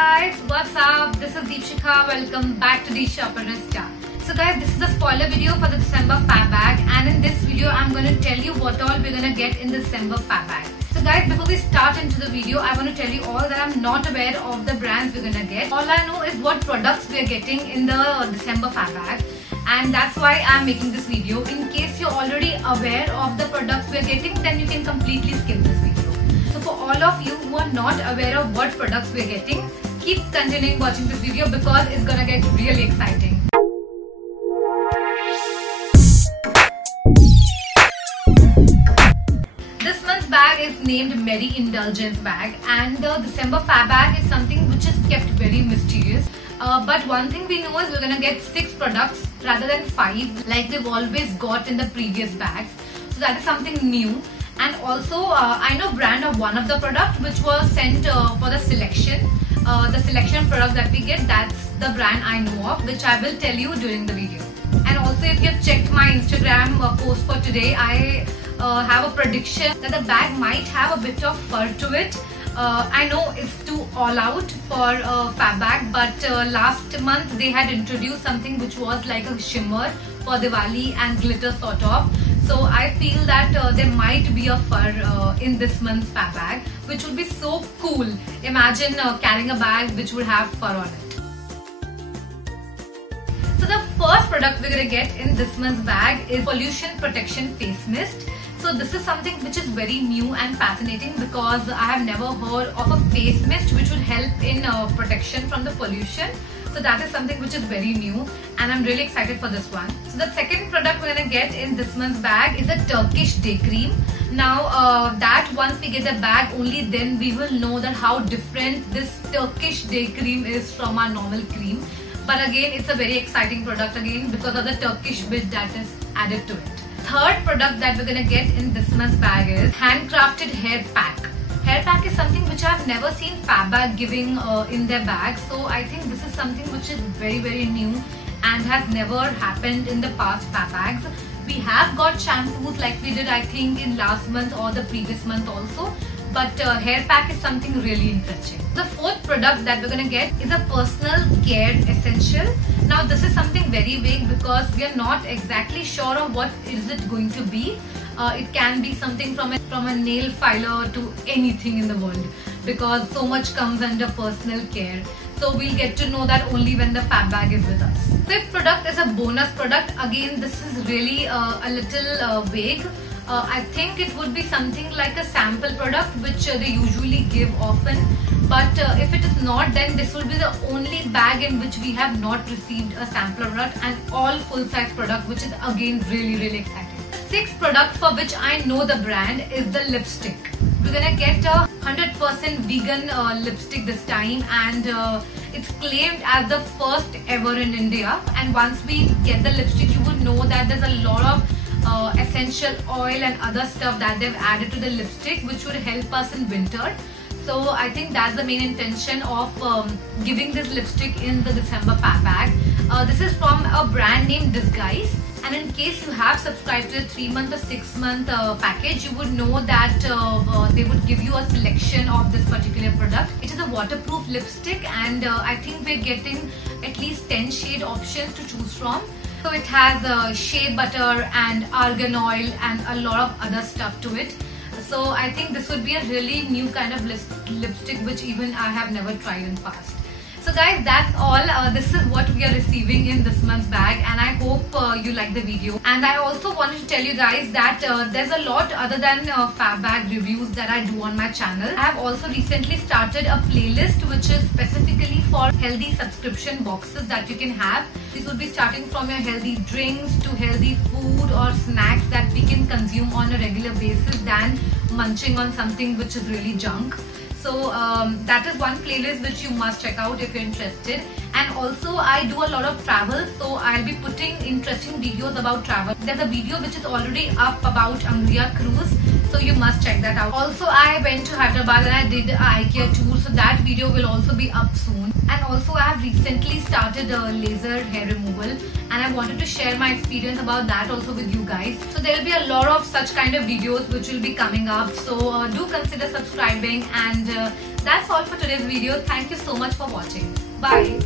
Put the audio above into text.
guys, what's up? This is Deepshikha. Welcome back to the Shopperista. So guys, this is a spoiler video for the December fab bag, and in this video I'm going to tell you what all we're going to get in December fab bag. So guys, before we start into the video, I want to tell you all that I'm not aware of the brands we're going to get. All I know is what products we're getting in the December fab bag, and that's why I'm making this video. In case you're already aware of the products we're getting, then you can completely skip this video. So for all of you who are not aware of what products we're getting, keep continuing watching this video because it's gonna get really exciting. This month's bag is named Merry Indulgence bag, and the December fab bag is something which is kept very mysterious. But one thing we know is we're gonna get 6 products rather than 5 like we've always got in the previous bags. So that is something new. And also I know brand of one of the product which was sent for the selection. The selection products that we get, that's the brand I know of, which I will tell you during the video. And also if you've checked my Instagram post for today, I have a prediction that the bag might have a bit of fur to it. I know it's too all out for a fab bag, but last month they had introduced something which was like a shimmer for Diwali and glitter sort of. So I feel that there might be a fur in this month's fab bag, which would be so cool. Imagine carrying a bag which would have fur on it. So the first product we're going to get in this month's bag is Pollution Protection Face Mist. So this is something which is very new and fascinating because I have never heard of a face mist which would help in protection from the pollution. So that is something which is very new, and I'm really excited for this one. So the second product we're going to get in this month's bag is a Turkish day cream. Now that once we get the bag, only then we will know that how different this Turkish day cream is from our normal cream. But again, it's a very exciting product again because of the Turkish bit that is added to it. Third product that we're going to get in this month's bag is handcrafted hair pack. Hair pack is something which I've never seen fab bag giving in their bag. So I think this is something which is very new and has never happened in the past fab bags. We have got shampoos like we did I think in last month or the previous month also. But hair pack is something really interesting. The fourth product that we're going to get is a personal care essential. Now this is something very vague because we are not exactly sure of what is it going to be. It can be something from a nail filer to anything in the world because so much comes under personal care. So we'll get to know that only when the fab bag is with us. Fifth product is a bonus product. Again, this is really a little vague. I think it would be something like a sample product which they usually give often. But if it is not, then this will be the only bag in which we have not received a sample product, and all full-size product, which is again really exciting. Sixth product for which I know the brand is the lipstick. We're gonna get a 100% vegan lipstick this time, and it's claimed as the first ever in India. And once we get the lipstick, you would know that there's a lot of essential oil and other stuff that they've added to the lipstick which would help us in winter. So I think that's the main intention of giving this lipstick in the December fab bag. This is from a brand named Disguise, and in case you have subscribed to the 3-month or 6-month package, you would know that they would give you a selection of this particular product. It is a waterproof lipstick, and I think we're getting at least 10 shade options to choose from. So it has shea butter and argan oil and a lot of other stuff to it. So I think this would be a really new kind of lipstick which even I have never tried in past. So guys, that's all. This is what we are receiving in this month's bag, and I hope you like the video. And I also wanted to tell you guys that there's a lot other than fab bag reviews that I do on my channel. I have also recently started a playlist which is specifically for healthy subscription boxes that you can have. This will be starting from your healthy drinks to healthy food or snacks that we can consume on a regular basis than munching on something which is really junk. So that is one playlist which you must check out if you're interested. And also I do a lot of travel, so I'll be putting interesting videos about travel. There's a video which is already up about Angria cruise. so you must check that out. Also, I went to Hyderabad and I did an IKEA tour, so that video will also be up soon. And also I have recently started a laser hair removal and I wanted to share my experience about that also with you guys. So there will be a lot of such kind of videos which will be coming up, so do consider subscribing. And that's all for today's video. Thank you so much for watching. Bye.